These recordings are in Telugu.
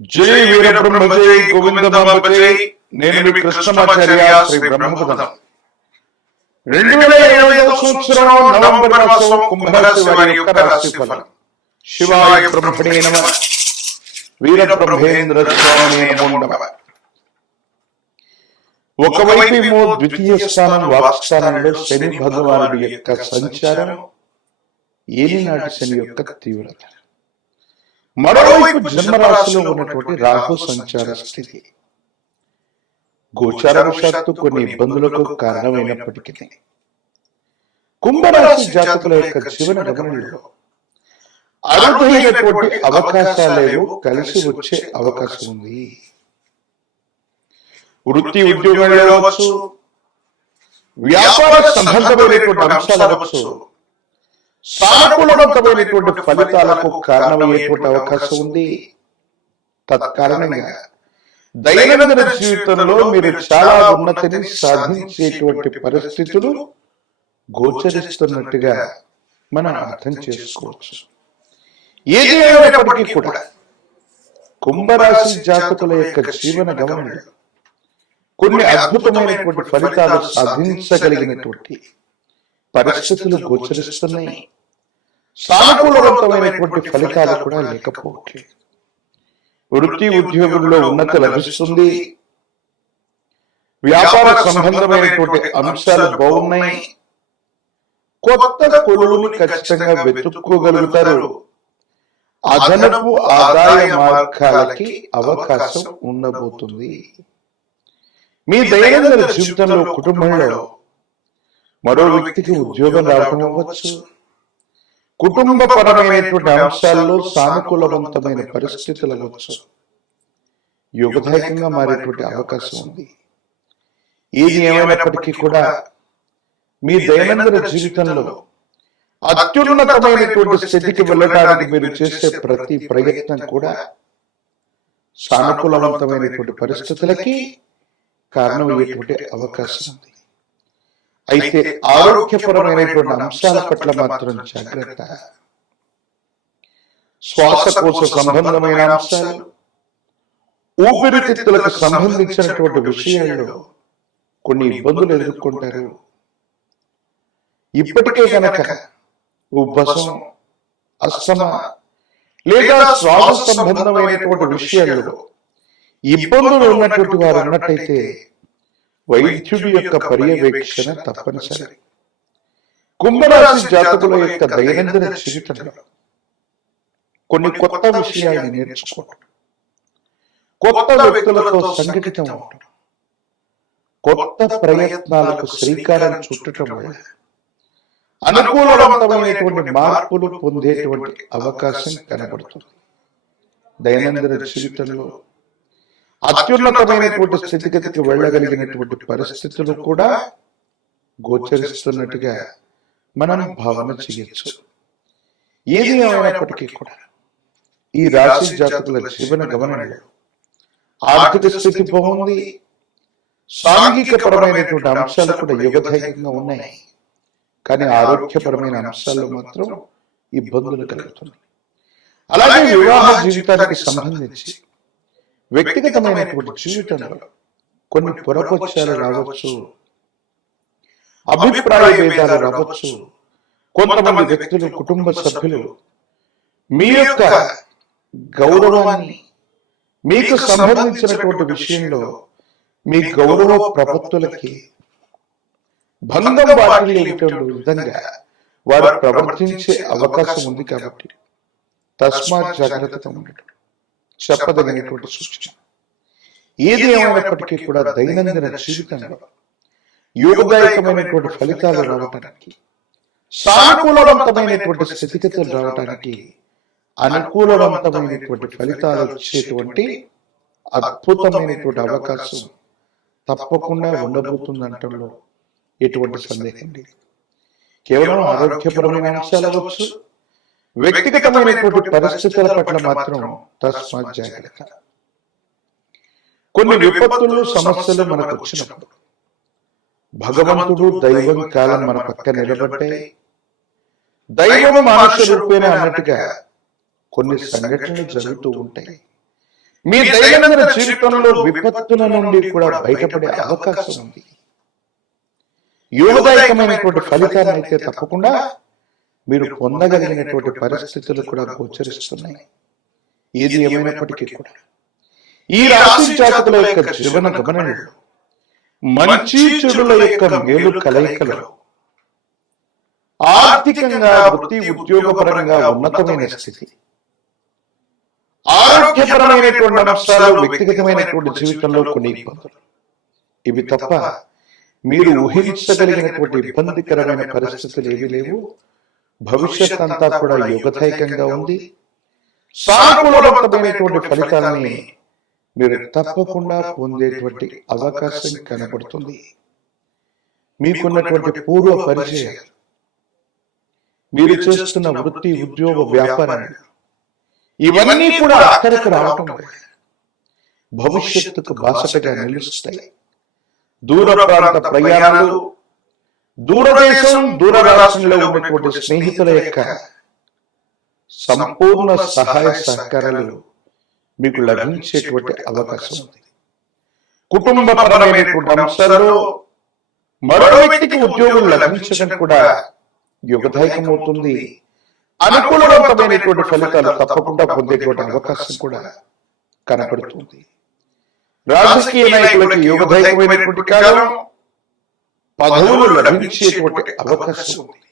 జై వీరబ్రహ్మ జై గోవిందమాంబ జై. నేను మీ కృష్ణమాచార్య శ్రీ బ్రహ్మపదం. 2020 సంవత్సరం నవంబర్ మాసం కుంభరాశి వారి యొక్క రాశి ఫలం. శివాయ బ్రహ్మణే నమః. వీరబ్రహ్మేంద్ర స్వామి నమో నమః. ఒకవైపు ద్వితీయ స్థానం వాక్స్థానంలో శని భగవానుడి యొక్క సంచారం, ఏలినాటి శని యొక్క తీవ్రత, మరోవైపు జన్మరాశిలో ఉన్నటువంటి రాహు సంచార స్థితి గోచారవశాత్తు కొన్ని ఇబ్బందులకు కారణమైనప్పటికీ కుంభరాశి జాతకుల యొక్క జీవన గమనంలో అరుదైనటువంటి అవకాశాలేవో కలిసి వచ్చే అవకాశం ఉంది. వృత్తి ఉద్యోగాలు అవ్వచ్చు, వ్యాపార సంబంధమైనటువంటి అంశాలు అవ్వచ్చు, సానుకూలవంతమైనటువంటి ఫలితాలకు కారణమయ్యేటువంటి అవకాశం ఉంది. తత్కారణంగా దైనందిన జీవితంలో మీరు చాలా ఉన్నతిని సాధించేటువంటి పరిస్థితులు గోచరిస్తున్నట్టుగా మనం అర్థం చేసుకోవచ్చు. ఏది అయినప్పటికీ కూడా కుంభరాశి జాతకుల యొక్క జీవన గమనంలో కొన్ని అద్భుతమైనటువంటి ఫలితాలు సాధించగలిగినటువంటి పరిస్థితులు గోచరిస్తున్నాయి. సానుకూలవంతమైనటువంటి ఫలితాలు కూడా లేకపోవట్లేదు. వృత్తి ఉద్యోగంలో ఉన్నతి లభిస్తుంది. వ్యాపార సంబంధమైనటువంటి అంశాలు బాగున్నాయి. కొత్త కొలువుని ఖచ్చితంగా వెతుక్కోగలుగుతారు. అదనపు ఆదాయ మార్గాలకి అవకాశం ఉండబోతుంది. మీ దైనందిన జీవితంలో కుటుంబంలో మరో వ్యక్తికి ఉద్యోగం రావడం అవ్వచ్చు. కుటుంబపరమైనటువంటి అంశాల్లో సానుకూలవంతమైన పరిస్థితులు అవ్వచ్చు. యోగదాయకంగా మారేటువంటి అవకాశం ఉంది. ఏది ఏమైనప్పటికీ కూడా మీ దైనందిన జీవితంలో అత్యున్నతమైనటువంటి స్థితికి వెళ్ళడానికి మీరు చేసే ప్రతి ప్రయత్నం కూడా సానుకూలవంతమైనటువంటి పరిస్థితులకి కారణమయ్యేటువంటి అవకాశం ఉంది. అయితే ఆరోగ్యపరమైనటువంటి అంశాల పట్ల మాత్రం జాగ్రత్త. శ్వాసకోశ సంబంధమైన అంశాలు, ఊపిరితిత్తులకు సంబంధించినటువంటి విషయాల్లో కొన్ని ఇబ్బందులు ఎదుర్కొంటారు. ఇప్పటికే కనుక ఉబ్బసం, అస్తమా లేదా శ్వాస సంబంధమైనటువంటి విషయాల్లో ఇబ్బందులు ఉన్నటువంటి వారు ఉన్నట్టయితే వైద్యుడి యొక్క పర్యవేక్షణ తప్పనిసరి. కుంభరాశి జాతకుల యొక్క దైనందిన జీవితంలో కొన్ని కొత్త విషయాన్ని నేర్చుకోవడం, కొత్త వ్యక్తులతో సంఘటితం అవడం, కొత్త ప్రయత్నాలకు శ్రీకారం చుట్టడం వల్ల అనుకూలవంతమైనటువంటి మార్పులు పొందేటువంటి అవకాశం కనబడుతుంది. దైనందిన జీవితంలో అత్యున్నతమైనటువంటి స్థితిగతికి వెళ్ళగలిగినటువంటి పరిస్థితులు కూడా గోచరిస్తున్నట్టుగా మనం భావన చేయొచ్చు. ఏది ఏమైనప్పటికీ కూడా ఈ రాశి జాతకుల జీవన గమనంలో ఆర్థిక స్థితి బాగుంది. సాంఘిక పరమైనటువంటి అంశాలు కూడా యుగదాయకంగా ఉన్నాయి. కానీ ఆరోగ్యపరమైన అంశాల్లో మాత్రం ఇబ్బందులు కలుగుతున్నాయి. అలాగే వివాహ జీవితానికి సంబంధించి వ్యక్తిగతమైనటువంటి జీవితంలో కొన్ని పొరపక్షాలు రావచ్చు, అభిప్రాయ భేదాలు రావచ్చు. కొంతమంది వ్యక్తులు, కుటుంబ సభ్యులు మీ యొక్క గౌరవాన్ని, మీకు సంబంధించినటువంటి విషయంలో మీ గౌరవ ప్రపత్తులకి భంగం వాటిల్లేటువంటి విధంగా వారు ప్రవర్తించే అవకాశం ఉంది. కాబట్టి తస్మాత్ జాగ్రత్తగా ఉండటం చెప్పదగినటువంటి సూచన. ఏది ఏమైనప్పటికీ కూడా దైనందిన జీవితంలో యోగదాయకమైనటువంటి ఫలితాలు రావటానికి, సానుకూలవంతమైనటువంటి స్థితిగతులు రావటానికి, అనుకూలవంతమైనటువంటి ఫలితాలు వచ్చేటువంటి అద్భుతమైనటువంటి అవకాశం తప్పకుండా ఉండబోతుందంటంలో ఎటువంటి సందేహం లేదు. కేవలం ఆరోగ్యపరమైన అంశాలు అవ్వచ్చు, వ్యక్తిగతమైనటువంటి పరిస్థితుల పట్ల మాత్రం తస్మాత్ జాగ్రత్త. కొన్ని విపత్తులు, సమస్యలు మనకు వచ్చినప్పుడు భగవంతుడు, దైవం కాలం మన పక్క నిలబడ్డే, దైవం మానుష రూపేణ అన్నట్టుగా కొన్ని సంఘటనలు జరుగుతూ ఉంటాయి. మీ దైనందిన జీవితంలో విపత్తుల నుండి కూడా బయటపడే అవకాశం ఉంది. యోగదాయకమైనటువంటి ఫలితాన్ని అయితే తప్పకుండా మీరు పొందగలిగినటువంటి పరిస్థితులు కూడా గోచరిస్తున్నాయి. ఏది ఏమైనప్పటికీ కూడా ఈ రాశి జాతకుల యొక్క జీవన గమనంలో మంచి చెడుల యొక్క మేలు కలయికలు, ఆర్థికంగా వృత్తి ఉద్యోగపరంగా ఉన్నతమైన స్థితి, ఆరోగ్యపరమైనటువంటి అంశాలు, వ్యక్తిగతమైనటువంటి జీవితంలో కొన్ని ఇబ్బందులు, ఇవి తప్ప మీరు ఊహించగలిగినటువంటి ఇబ్బందికరమైన పరిస్థితులు ఏవి లేవు. భవిష్యత్ అంతా కూడా యోగదాయకంగా ఉంది. సానుకూలవంతమైనటువంటి ఫలితాలని మీరు తప్పకుండా పొందేటువంటి అవకాశం కనబడుతుంది. మీకున్నటువంటి పూర్వ పరిచయాలు, మీరు చేస్తున్న వృత్తి ఉద్యోగ వ్యాపారాలు, ఇవన్నీ కూడా అక్కడికి రావటం భవిష్యత్తుకు బాసటగా నిలుస్తాయి. దూర ప్రాంత ప్రయాణాలు, దూరదేశం దూర రాష్ట్రంలో ఉన్నటువంటి స్నేహితుల యొక్క సంపూర్ణ సహాయ సహకారాలు మీకు లభించేటువంటి అవకాశం ఉంది. కుటుంబపరమైనటువంటి అంశాల్లో మరో వ్యక్తికి ఉద్యోగం లభించడం కూడా యుగదాయకమవుతుంది. అనుకూలవంతమైనటువంటి ఫలితాలు తప్పకుండా పొందేటువంటి అవకాశం కూడా కనపడుతుంది. రాజకీయ నాయకులకి యుగదాయకమైనటువంటి కాలం, పదవులు లభించేటువంటి అవకాశం ఉంది.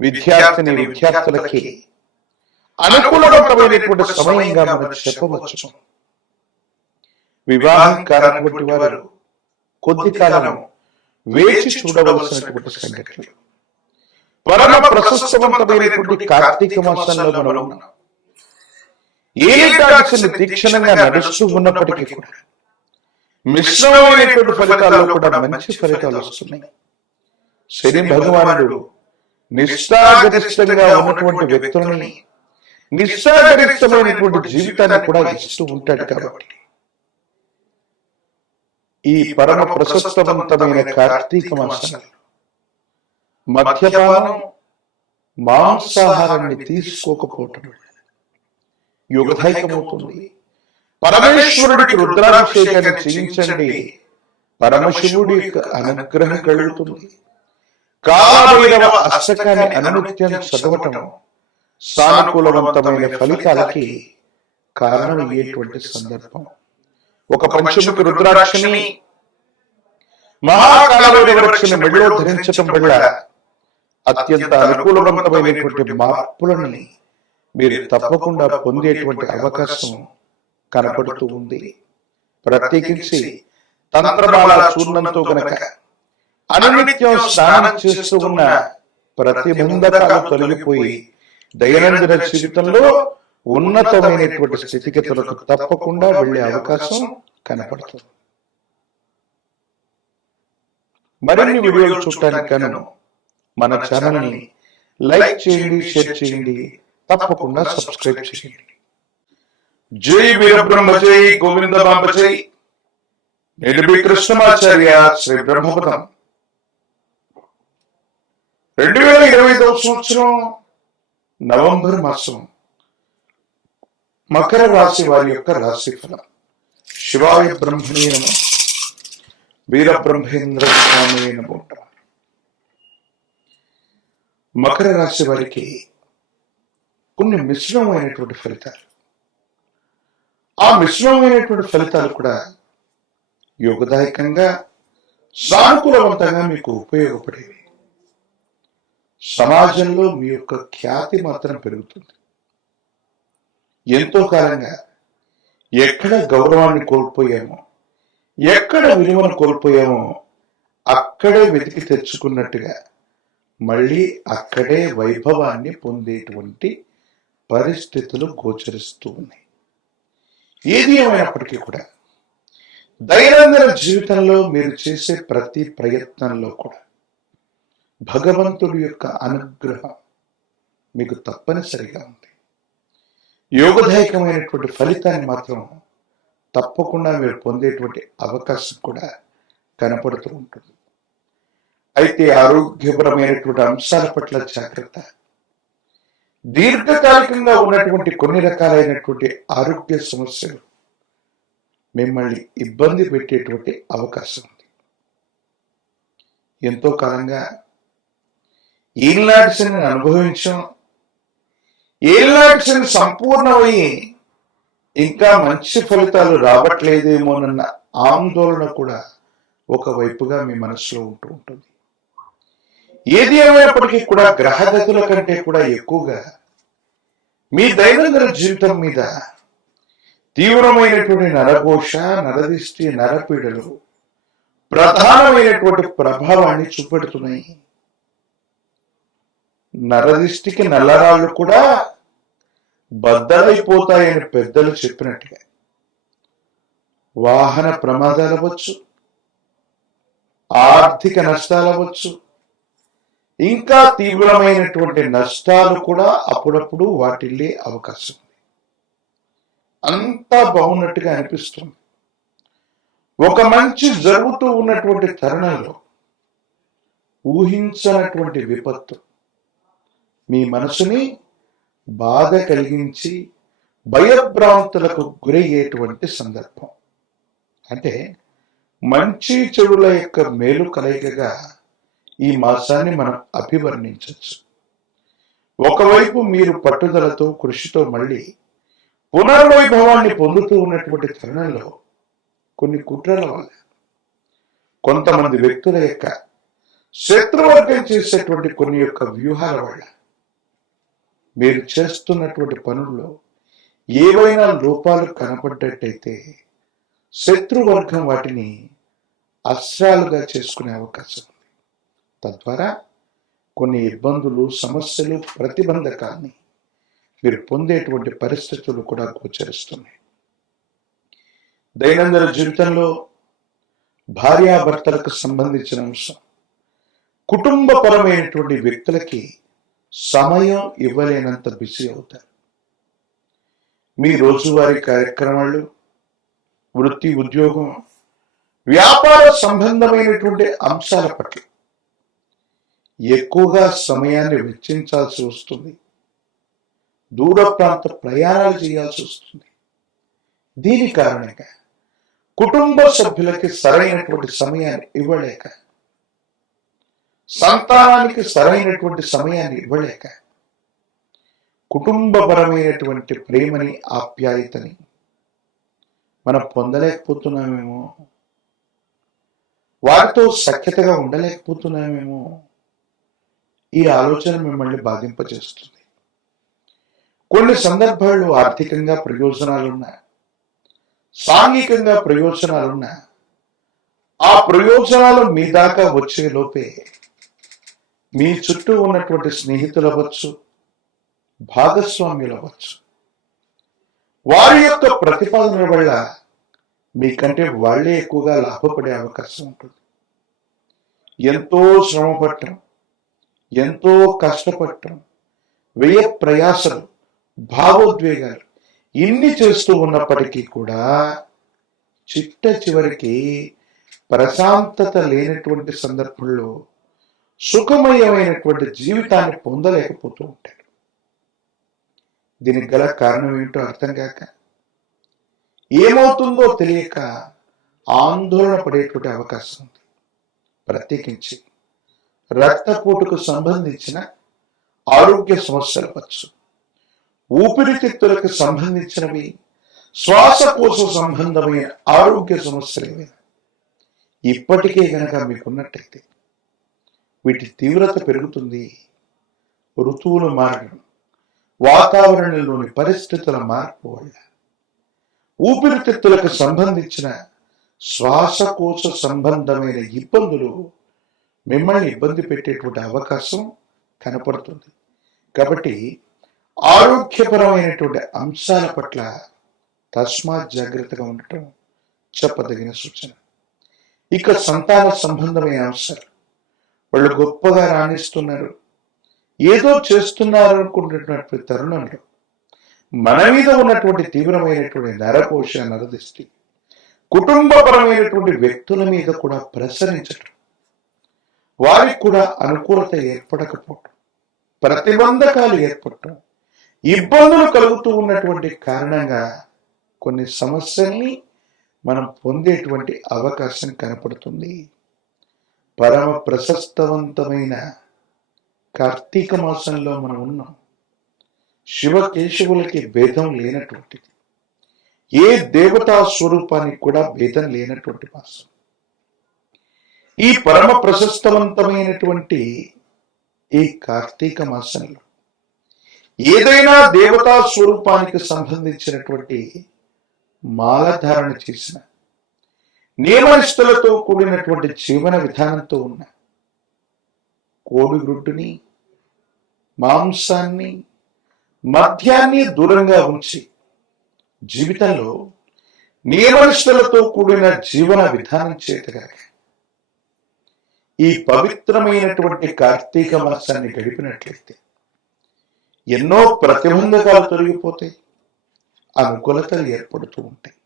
విద్యార్థులకి అనుకూలవంతమైనటువంటి సమయంగా మనం చెప్పవచ్చు. వివాహం కానటువంటి వారు కొద్ది కాలం వేచి చూడవలసినటువంటి సంఘటనలు. పరమ ప్రశస్తవంతమైనటువంటి కార్తీక మాసంలో మనం ఉన్నాం. ఏకాదశిని తీక్షణంగా నడుస్తూ ఉన్నప్పటికీ కూడా మిశ్రమమైనటువంటి ఫలితాల్లో కూడా మంచి ఫలితాలు వస్తున్నాయి. శని భగవానుడు నిష్ఠాగరిష్టంగా ఉన్నటువంటి వ్యక్తులని నిష్ఠాగరిష్టమైనటువంటి జీవితాన్ని కూడా ఇస్తూ ఉంటాడు. కాబట్టి ఈ పరమ ప్రశస్తవంతమైన కార్తీక మాసం మద్యపానం, మాంసాహారాన్ని తీసుకోకపోవటం యుగదాయకమవుతుంది. పరమేశ్వరుడికి రుద్రాభిషేకాన్ని చేయించండి, పరమశివుడి యొక్క అనుగ్రహం కలుగుతుంది. కాలభైరవ అష్టకాన్ని అనునిత్యం చదవటం సానుకూలవంతమైన ఫలితాలకి కారణమయ్యేటువంటి సందర్భం. ఒక పంచముఖి రుద్రాక్షని, మహాకాలభైరవ రక్షని మెడలో ధరించటం వల్ల అత్యంత అనుకూలవంతమైనటువంటి మార్పులని మీరు తప్పకుండా పొందేటువంటి అవకాశం కనపడుతూ ఉంది. ప్రత్యేకించి తంత్రమాల చూర్ణంతో గనక అనునిత్యం స్నానం చేస్తూ ఉన్న ప్రతిబంధకాలు తొలగిపోయి దైనందిన జీవితంలో ఉన్నతమైనటువంటి స్థితిగతులకు తప్పకుండా వెళ్లే అవకాశం కనపడుతుంది. మరిన్ని వీడియోలు చూడటానికి గాను మన ఛానల్ ని లైక్ చేయండి, షేర్ చేయండి, తప్పకుండా సబ్స్క్రైబ్ చేయండి. జై వీరబ్రహ్మ, జై గోవింద బాంబ, జై నిడిబి కృష్ణమాచార్య శ్రీ బ్రహ్మపదం. 2025వ సంవత్సరం నవంబర్ మాసం మకర రాశి వారి యొక్క రాశి ఫలం. శివాయ బ్రహ్మణే నమః, వీరబ్రహ్మేంద్ర స్వామి నమో. మకర రాశి వారికి కొన్ని మిశ్రమమైనటువంటి ఫలితాలు. ఆ మిశ్రమమైనటువంటి ఫలితాలు కూడా యోగదాయకంగా, సానుకూలవంతంగా మీకు ఉపయోగపడేవి. సమాజంలో మీ యొక్క ఖ్యాతి మాత్రం పెరుగుతుంది. ఎంతో కాలంగా ఎక్కడ గౌరవాన్ని కోల్పోయామో, ఎక్కడ విలువను కోల్పోయామో అక్కడే వెతికి తెచ్చుకున్నట్టుగా మళ్ళీ అక్కడే వైభవాన్ని పొందేటువంటి పరిస్థితులు గోచరిస్తూ ఉన్నాయి. ఏది ఏమైనప్పటికీ కూడా దైనందిన జీవితంలో మీరు చేసే ప్రతి ప్రయత్నంలో కూడా భగవంతుడి యొక్క అనుగ్రహం మీకు తప్పనిసరిగా ఉంది. యోగదాయకమైనటువంటి ఫలితాన్ని మాత్రం తప్పకుండా మీరు పొందేటువంటి అవకాశం కూడా కనపడుతూ ఉంటుంది. అయితే ఆరోగ్యపరమైనటువంటి అంశాల పట్ల జాగ్రత్త. దీర్ఘకాలికంగా ఉన్నటువంటి కొన్ని రకాలైనటువంటి ఆరోగ్య సమస్యలు మిమ్మల్ని ఇబ్బంది పెట్టేటువంటి అవకాశం ఉంది. ఎంతో కాలంగా ఏలినాటి శనిని అనుభవించాం. ఏలినాటి శని సంపూర్ణమయ్యి ఇంకా మంచి ఫలితాలు రావట్లేదేమోనన్న ఆందోళన కూడా ఒకవైపుగా మీ మనసులో ఉంటూ ఉంటుంది. ఏది ఏమైనప్పటికీ కూడా గ్రహగతుల కంటే కూడా ఎక్కువగా మీ దైనందిన జీవితం మీద తీవ్రమైనటువంటి నరఘోష, నరదిష్టి, నరపీడలు ప్రధానమైనటువంటి ప్రభావాన్ని చూపెడుతున్నాయి. నరదిష్టికి నల్లరాళ్ళు కూడా బద్దలైపోతాయని పెద్దలు చెప్పినట్టుగా వాహన ప్రమాదాలు అవ్వచ్చు, ఆర్థిక నష్టాలు అవ్వచ్చు, ఇంకా తీవ్రమైనటువంటి నష్టాలు కూడా అప్పుడప్పుడు వాటిల్లే అవకాశం ఉంది. అంతా బాగున్నట్టుగా అనిపిస్తుంది. ఒక మంచి జరుగుతూ ఉన్నటువంటి తరుణంలో ఊహించనటువంటి విపత్తు మీ మనసుని బాధ కలిగించి భయభ్రాంతులకు గురయ్యేటువంటి సందర్భం. అంటే మంచి చెడుల యొక్క మేలు కలయికగా ఈ మాసాన్ని మనం అభివర్ణించవచ్చు. ఒకవైపు మీరు పట్టుదలతో, కృషితో మళ్ళీ పునర్వైభవాన్ని పొందుతూ ఉన్నటువంటి తరుణంలో కొన్ని కుట్రల వల్ల, కొంతమంది వ్యక్తుల యొక్క శత్రువర్గం చేసేటువంటి కొన్ని యొక్క వ్యూహాల వల్ల మీరు చేస్తున్నటువంటి పనుల్లో ఏవైనా లోపాలు కనపడ్డట్టయితే శత్రువర్గం వాటిని అస్త్రాలుగా చేసుకునే అవకాశం ఉంది. తద్వారా కొన్ని ఇబ్బందులు, సమస్యలు, ప్రతిబంధకాన్ని మీరు పొందేటువంటి పరిస్థితులు కూడా గోచరిస్తున్నాయి. దైనందిన జీవితంలో భార్యాభర్తలకు సంబంధించిన అంశం, కుటుంబపరమైనటువంటి వ్యక్తులకి సమయం ఇవ్వలేనంత బిజీ అవుతారు. మీ రోజువారీ కార్యక్రమాలు, వృత్తి, ఉద్యోగం, వ్యాపార సంబంధమైనటువంటి అంశాల పట్ల ఎక్కువగా సమయాన్ని వెచ్చించాల్సి వస్తుంది. దూర ప్రాంత ప్రయాణాలు చేయాల్సి వస్తుంది. దీని కారణంగా కుటుంబ సభ్యులకి సరైనటువంటి సమయాన్ని ఇవ్వలేక, సంతానానికి సరైనటువంటి సమయాన్ని ఇవ్వలేక, కుటుంబపరమైనటువంటి ప్రేమని, ఆప్యాయతని మనం పొందలేకపోతున్నామేమో, వారితో సఖ్యతగా ఉండలేకపోతున్నామేమో, ఈ ఆలోచన మిమ్మల్ని బాధింపజేస్తుంది. కొన్ని సందర్భాల్లో ఆర్థికంగా ప్రయోజనాలున్నా, సాంఘికంగా ప్రయోజనాలున్నా, ఆ ప్రయోజనాలు మీ దాకా వచ్చే లోపే మీ చుట్టూ ఉన్నటువంటి స్నేహితులు అవ్వచ్చు, భాగస్వామ్యులు అవ్వచ్చు, వారి యొక్క ప్రతిపాదన వల్ల మీకంటే వాళ్లే ఎక్కువగా లాభపడే అవకాశం ఉంటుంది. ఎంతో శ్రమ పట్టడం, ఎంతో కష్టపడటం, వ్యయ ప్రయాసలు, భావోద్వేగాలు ఇన్ని చేస్తూ ఉన్నప్పటికీ కూడా చిట్ట చివరికి ప్రశాంతత లేనటువంటి సందర్భంలో సుఖమయమైనటువంటి జీవితాన్ని పొందలేకపోతూ ఉంటాడు. దీనికి గల కారణం ఏంటో అర్థం కాక, ఏమవుతుందో తెలియక ఆందోళన పడేటువంటి అవకాశం ఉంది. ప్రత్యేకించి రక్తపోటుకు సంబంధించిన ఆరోగ్య సమస్యలు అవ్వచ్చు, ఊపిరితిత్తులకు సంబంధించినవి, శ్వాసకోశ సంబంధమైన ఆరోగ్య సమస్యలు ఏమైనా ఇప్పటికే గనక మీకున్నట్టయితే వీటి తీవ్రత పెరుగుతుంది. ఋతువులు మారడం, వాతావరణంలోని పరిస్థితుల మార్పు వల్ల ఊపిరితిత్తులకు సంబంధించిన శ్వాసకోశ సంబంధమైన ఇబ్బందులు మిమ్మల్ని ఇబ్బంది పెట్టేటువంటి అవకాశం కనపడుతుంది. కాబట్టి ఆరోగ్యపరమైనటువంటి అంశాల పట్ల తస్మాత్ జాగ్రత్తగా ఉండటం చెప్పదగిన సూచన. ఇక సంతాన సంబంధమైన అంశాలు, వాళ్ళు గొప్పగా రాణిస్తున్నారు, ఏదో చేస్తున్నారు అనుకున్నటువంటి తరుణంలో మన మీద ఉన్నటువంటి తీవ్రమైనటువంటి నరకోశ, నరదిష్టి కుటుంబపరమైనటువంటి వ్యక్తుల మీద కూడా ప్రసరించటం, వారికి కూడా అనుకూలత ఏర్పడకపోవటం, ప్రతిబంధకాలు ఏర్పడటం ఇబ్బందులు కలుగుతూ ఉన్నటువంటి కారణంగా కొన్ని సమస్యల్ని మనం పొందేటువంటి అవకాశం కనపడుతుంది. పరమ ప్రశస్తవంతమైన కార్తీక మాసంలో మనం ఉన్నాం. శివకేశవులకి భేదం లేనటువంటిది, ఏ దేవతా స్వరూపానికి కూడా భేదం లేనటువంటి మాసం. ఈ పరమ ప్రశస్తవంతమైనటువంటి ఈ కార్తీక మాసంలో ఏదైనా దేవతా స్వరూపానికి సంబంధించినటువంటి మాలధారణ చేసిన, నియమనిష్టలతో కూడినటువంటి జీవన విధానంతో ఉన్న కోడిగుడ్డుని, మాంసాన్ని, మద్యాన్ని దూరంగా ఉంచి జీవితంలో నియమనిష్టలతో కూడిన జీవన విధానం చేతగా ఈ పవిత్రమైనటువంటి కార్తీక మాసాన్ని గడిపినట్లయితే ఎన్నో ప్రతిబంధకాలు తొలగిపోతాయి, అనుకూలతలు ఏర్పడుతూ ఉంటాయి.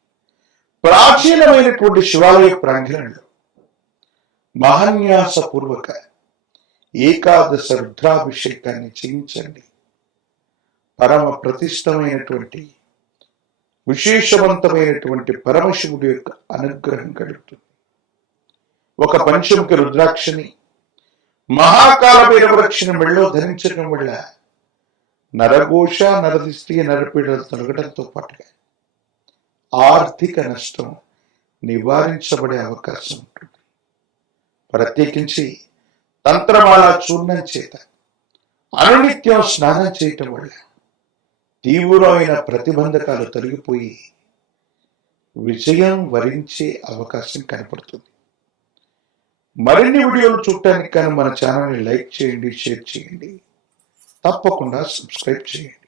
ప్రాచీనమైనటువంటి శివాలయ ప్రాంగణంలో మహాన్యాసపూర్వక ఏకాదశ రుద్రాభిషేకాన్ని చేయించండి. పరమ ప్రతిష్టమైనటువంటి విశేషవంతమైనటువంటి పరమశివుడి యొక్క అనుగ్రహం కలుగుతుంది. ఒక పంచముఖి రుద్రాక్షని, మహాకాల భైరవరక్షని మెళ్ళలో ధరించడం వల్ల నరఘోష, నరదిష్టి, నరపీడలు తొలగడంతో పాటుగా ఆర్థిక నష్టం నివారించబడే అవకాశం ఉంటుంది. ప్రత్యేకించి తంత్రమాల చూర్ణం చేత అనునిత్యం స్నానం చేయటం వల్ల తీవ్రమైన ప్రతిబంధకాలు తొలగిపోయి విజయం వరించే అవకాశం కనపడుతుంది. మరిన్ని వీడియోలు చూడటానికి కానీ మన ఛానల్ని లైక్ చేయండి, షేర్ చేయండి, తప్పకుండా సబ్స్క్రైబ్ చేయండి.